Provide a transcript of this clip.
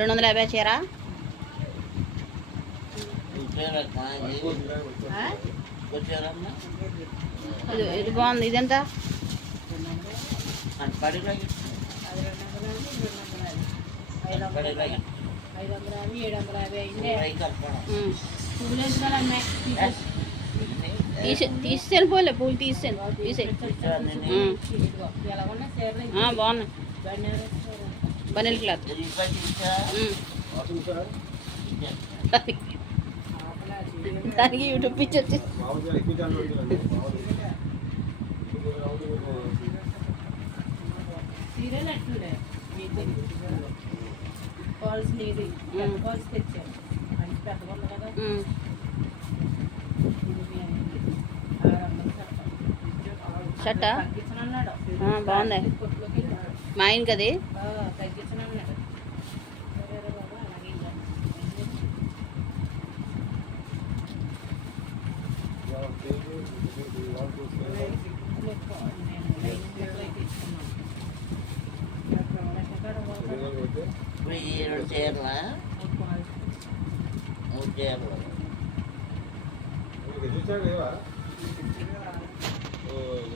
రెండు వందల యాభై చీర? ఇది బాగుంది. ఇదెంత? తీసేను పోలే పూలు తీసాను తీసే బాగున్నాయి? బనీల్ క్లాత్. దానికి- యూట్యూబ్ పిక్చర్ కాల్స్ ఉమ్. కాల్స్ తెచ్చారు అది పెద్దగా ఉంది కదా షర్ట్. బాగుంది. మా ఆయన కది అక్కడ ఎక్కడ పోతాడు? చీరలా. మూడు